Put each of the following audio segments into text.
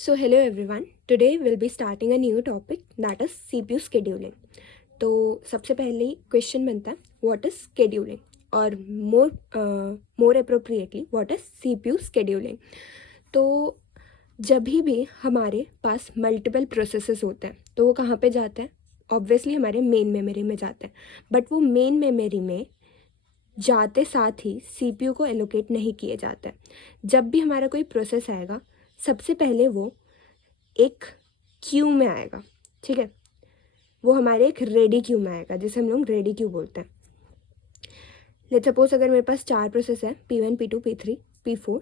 So hello everyone. Today we'll be starting a new topic that is CPU scheduling. तो सबसे पहले question बनता है व्हाट इज scheduling और more appropriately what is CPU scheduling. तो जब भी हमारे पास मल्टीपल प्रोसेसेस होते हैं तो वो कहाँ पे जाते हैं? ऑब्वियसली हमारे मेन मेमोरी में जाते हैं, बट वो मेन मेमोरी में जाते साथ ही CPU को एलोकेट नहीं किए जाते हैं. जब भी हमारा कोई प्रोसेस आएगा सबसे पहले वो एक क्यू में आएगा, ठीक है. वो हमारे एक रेडी क्यू में आएगा जिसे हम लोग रेडी क्यू बोलते हैं. लेट्स सपोज अगर मेरे पास 4 प्रोसेस है P1 P2 P3 P4,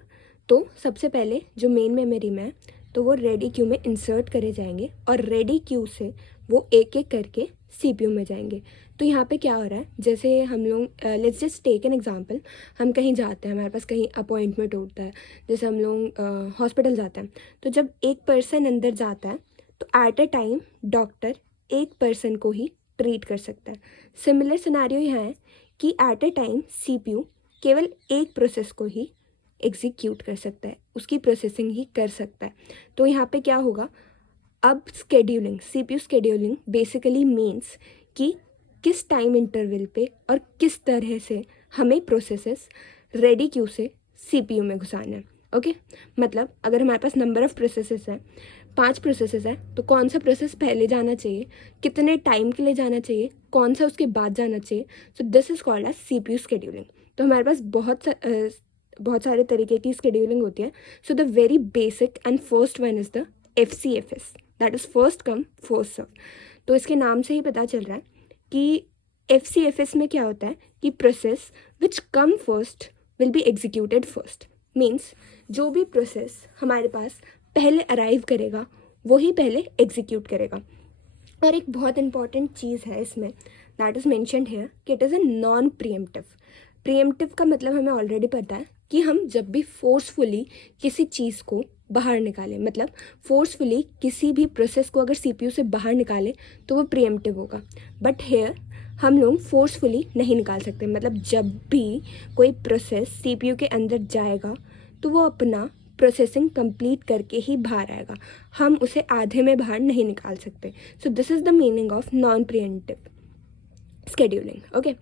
तो सबसे पहले जो मेन मेमोरी में है तो वो रेडी क्यू में इंसर्ट करे जाएंगे और रेडी क्यू से वो एक एक करके CPU में जाएंगे. तो यहाँ पे क्या हो रहा है, जैसे हम लोग let's just take an example. हम कहीं जाते हैं, हमारे पास कहीं अपॉइंटमेंट होता है, जैसे हम लोग हॉस्पिटल जाते हैं. तो जब एक पर्सन अंदर जाता है तो एट अ टाइम डॉक्टर एक पर्सन को ही ट्रीट कर सकता है. सिमिलर सिनारियो यहाँ है कि एट अ टाइम CPU केवल एक प्रोसेस को ही एग्जीक्यूट कर सकता है, उसकी प्रोसेसिंग ही कर सकता है. तो यहाँ पे क्या होगा, अब scheduling CPU scheduling basically means कि किस टाइम इंटरवल पे और किस तरह से हमें प्रोसेसेस रेडी क्यू से CPU में घुसाना है. ओके, मतलब अगर हमारे पास नंबर ऑफ़ प्रोसेसेस हैं, 5 प्रोसेसेस है, तो कौन सा प्रोसेस पहले जाना चाहिए, कितने टाइम के लिए जाना चाहिए, कौन सा उसके बाद जाना चाहिए. So this is called as CPU scheduling. तो हमारे पास बहुत सारे तरीके की स्केड्यूलिंग होती है. So the very basic and first one is the FCFS, that is first come first serve. तो इसके नाम से ही पता चल रहा है कि FCFS में क्या होता है कि process which come first will be executed first. Means जो भी प्रोसेस हमारे पास पहले अराइव करेगा वही पहले एग्जीक्यूट करेगा. और एक बहुत इंपॉर्टेंट चीज़ है इसमें, दैट इज़ मेंशन्ड हियर कि it is a non pre-emptive. Pre-emptive का मतलब हमें ऑलरेडी पता है कि हम जब भी फोर्सफुली किसी चीज़ को बाहर निकालें, मतलब फोर्सफुली किसी भी प्रोसेस को अगर CPU से बाहर निकालें तो वो प्रीएम्प्टिव होगा. बट हेयर हम लोग फोर्सफुली नहीं निकाल सकते. मतलब जब भी कोई प्रोसेस CPU के अंदर जाएगा तो वो अपना प्रोसेसिंग कंप्लीट करके ही बाहर आएगा, हम उसे आधे में बाहर नहीं निकाल सकते. सो this is the meaning of non pre-emptive scheduling. Okay,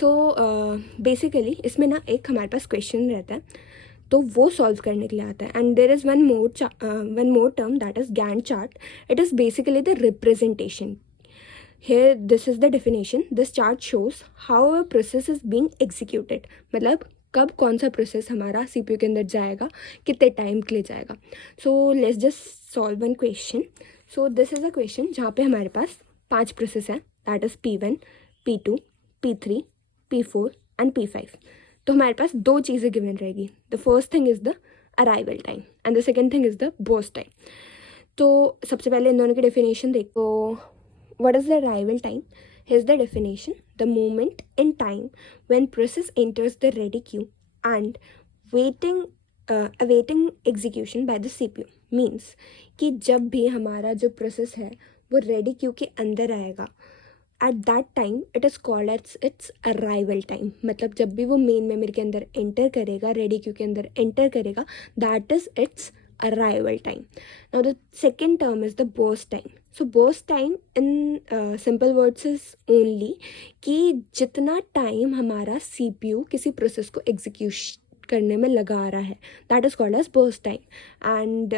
so basically इसमें ना एक हमारे पास क्वेश्चन रहता है तो वो सॉल्व करने के लिए आता है. And there is one more term that is Gantt chart. It is basically the representation. Here this is the definition. This chart shows how a process is being executed. मतलब कब कौन सा प्रोसेस हमारा CPU के अंदर जाएगा, कितने time के लिए जाएगा. So let's just solve one question. So this is a question जहाँ पे हमारे पास 5 प्रोसेस है, that is P1 P2 P3 P4 and P5. तो हमारे पास 2 चीज़ें गिवन रहेगी. The first thing is the arrival time and the second thing is the burst time. तो सबसे पहले इन दोनों की डेफिनेशन देखो. What is the arrival time? Here's the definition. The moment in time when process enters the ready queue and awaiting execution by the CPU. Means कि जब भी हमारा जो प्रोसेस है वो रेडी क्यू के अंदर आएगा, at that time it is called as its arrival time. मतलब जब भी वो मेन मेमोरी के अंदर एंटर करेगा, रेडी क्यू के अंदर एंटर करेगा, that is its arrival time. Now the second term is the burst time. So burst time in simple words is only कि जितना टाइम हमारा CPU किसी प्रोसेस को एग्जीक्यूट करने में लगा रहा है, that is called as burst time. And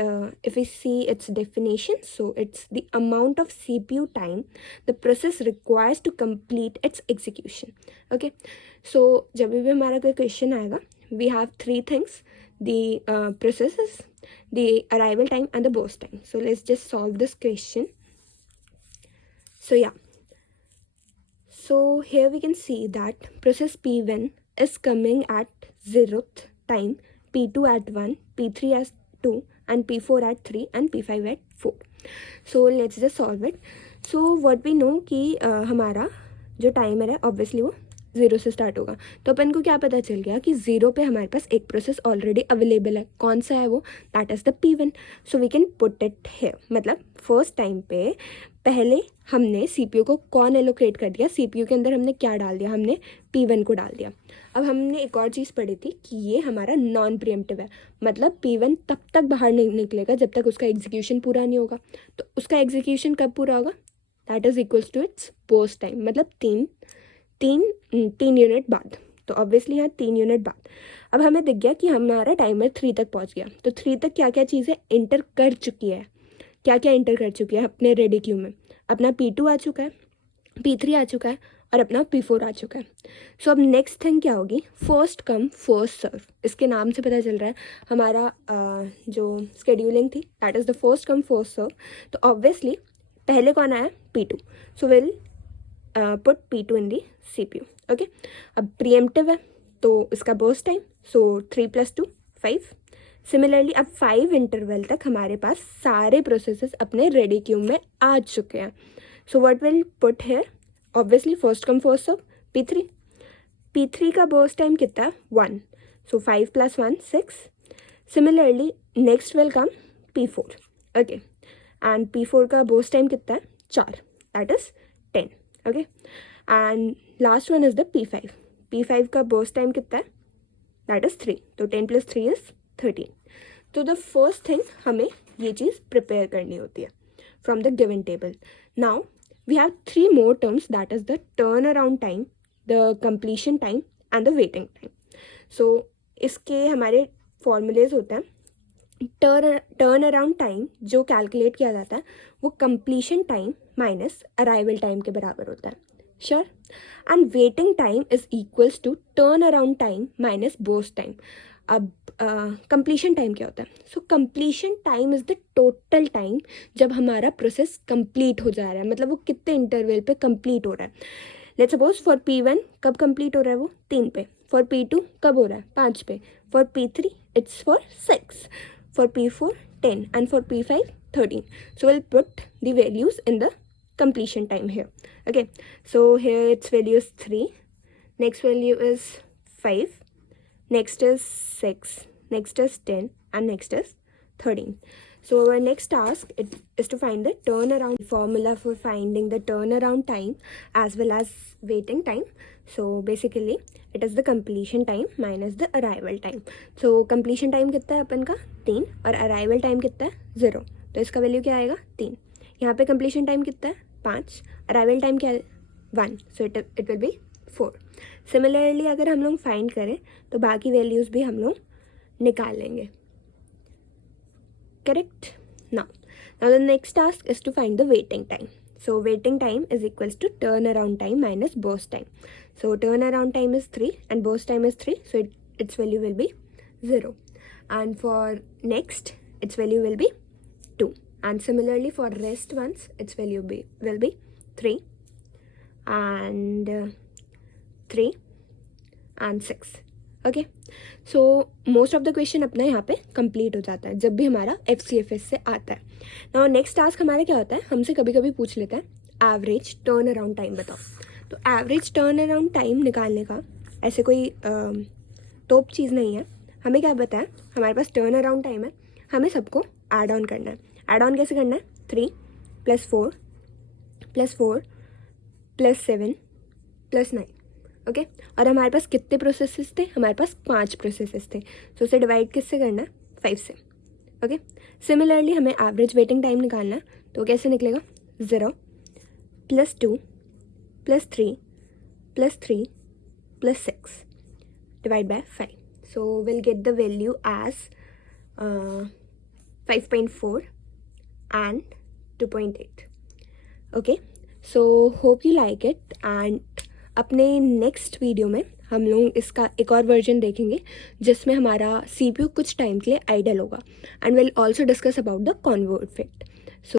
if we see its definition, so it's the amount of CPU time the process requires to complete its execution. Okay, so जब भी हमारा कोई क्वेश्चन आएगा, we have 3 things: the processes, the arrival time and the burst time. So let's just solve this question. So yeah, so here we can see that process P1 is coming at 0th time, P2 at 1, P3 at 2 and P4 at 3 and P5 at 4. So let's just solve it. So what we know कि हमारा जो timer है obviously वो 0 से start होगा. तो अपन को क्या पता चल गया कि 0 पे हमारे पास एक प्रोसेस ऑलरेडी अवेलेबल है. कौन सा है वो? That is the P1. So we can put it here. मतलब फर्स्ट टाइम पे पहले हमने CPU को कौन एलोकेट कर दिया, CPU के अंदर हमने क्या डाल दिया, हमने P1 को डाल दिया। अब हमने एक और चीज़ पढ़ी थी कि ये हमारा नॉन प्रीएम्प्टिव है, मतलब P1 तब तक बाहर नहीं निकलेगा जब तक उसका एग्जीक्यूशन पूरा नहीं होगा। तो उसका एग्जीक्यूशन कब पूरा होगा, that is equals to its burst time, मतलब तीन यूनिट बाद। तो ऑब्वियसली यहाँ 3 यूनिट बाद। अब हमें दिख गया कि हमारा टाइमर 3 तक पहुँच गया। तो 3 तक क्या क्या चीज़ें इंटर कर चुकी है, क्या क्या इंटर कर चुकी है अपने रेडी क्यू में। अपना P2 आ चुका है, P3 आ चुका है और अपना P4 आ चुका है। सो अब नेक्स्ट थिंग क्या होगी, फर्स्ट कम फर्स्ट सर्व। इसके नाम से पता चल रहा है हमारा जो स्केड्यूलिंग थी that is the first come first serve. तो ऑब्वियसली पहले कौन आया, P2, so will put P2 in the CPU। Okay, अब प्रीएम्प्टिव है तो इसका बर्स्ट टाइम, सो 3 + 2 5। सिमिलरली अब 5 इंटरवल तक हमारे पास सारे प्रोसेसेस अपने रेडी क्यू में आ चुके हैं। So what will put here, obviously first come first serve P3 का बर्स्ट टाइम कितना है, 1, so 5 + 1 6। Similarly next will come P4, okay, and P4 का बर्स्ट टाइम कितना है, 4, that is 10, okay, and last one is the P5 का burst time कितना है, that is 3, तो 10 + 3 इज़ 13। तो द फर्स्ट थिंग हमें ये चीज़ प्रिपेयर करनी होती है from the given table. Now we have 3 more terms, that is the turnaround time, the completion time and the waiting time. So इसके हमारे फॉर्मूलेज होते हैं। टर्न अराउंड टाइम जो कैलकुलेट किया जाता है वो completion time minus arrival time के बराबर होता है, sure. And waiting time is equals to turn around time minus burst time. अब कंप्लीशन टाइम क्या होता है, so completion time is the total time जब हमारा प्रोसेस कंप्लीट हो जा रहा है, मतलब वो कितने इंटरवल पे कंप्लीट हो रहा है। लेट्स सपोज फॉर P1 कब कंप्लीट हो रहा है, वो 3 पे। फॉर P2 कब हो रहा है, 5 पे। For P3 it's for 6, for P4 10 and for P5 13. So we'll put the values in the completion time here. Okay, so here its value is 3, next value is 5, next is 6, next is 10 and next is 13. So our next task is to find the turnaround formula for finding the turnaround time as well as waiting time. So basically it is the completion time minus the arrival time. So completion time कितना है अपन का, 3, और arrival time कितना है, 0। तो इसका value क्या आएगा, 3। यहाँ पे completion time कितना है, 5, arrival time क्या है, 1, so it will be 4. Similarly अगर हम लोग फाइंड करें तो बाकी वैल्यूज़ भी हम लोग निकाल लेंगे, correct? Now the next task is to find the waiting time. So waiting time is equals to turnaround time minus burst time. So turnaround time is 3 and burst time is 3, so its value will be 0. And for next its value will be 2. And similarly for rest ones its value will be 3 and 3 and 6. Okay, so most of the question अपना यहाँ पे complete हो जाता है जब भी हमारा FCFS से आता है। नाउ नेक्स्ट टास्क हमारा क्या होता है, हमसे कभी कभी पूछ लेता है एवरेज टर्न अराउंड टाइम बताओ। तो एवरेज टर्न अराउंड टाइम निकालने का ऐसे कोई टॉप चीज़ नहीं है। हमें क्या बताया, हमारे पास टर्न अराउंड टाइम है, हमें सबको ऐड ऑन करना है। ऐड ऑन कैसे करना है, 3 + 4 + 4 + 7 + 9, ओके। और हमारे पास कितने प्रोसेसेस थे, हमारे पास 5 प्रोसेसेस थे। सो उसे डिवाइड किससे करना है, 5 से, ओके। सिमिलरली हमें एवरेज वेटिंग टाइम निकालना है, तो कैसे निकलेगा, 0 + 2 + 3 + 3 + 6 divide by 5. So we'll get the value as 5.4 and 2.8. Okay, so hope you like it and अपने नेक्स्ट वीडियो में हम लोग इसका एक और वर्जन देखेंगे जिसमें हमारा CPU कुछ टाइम के लिए आइडल होगा and will also discuss about the convo effect.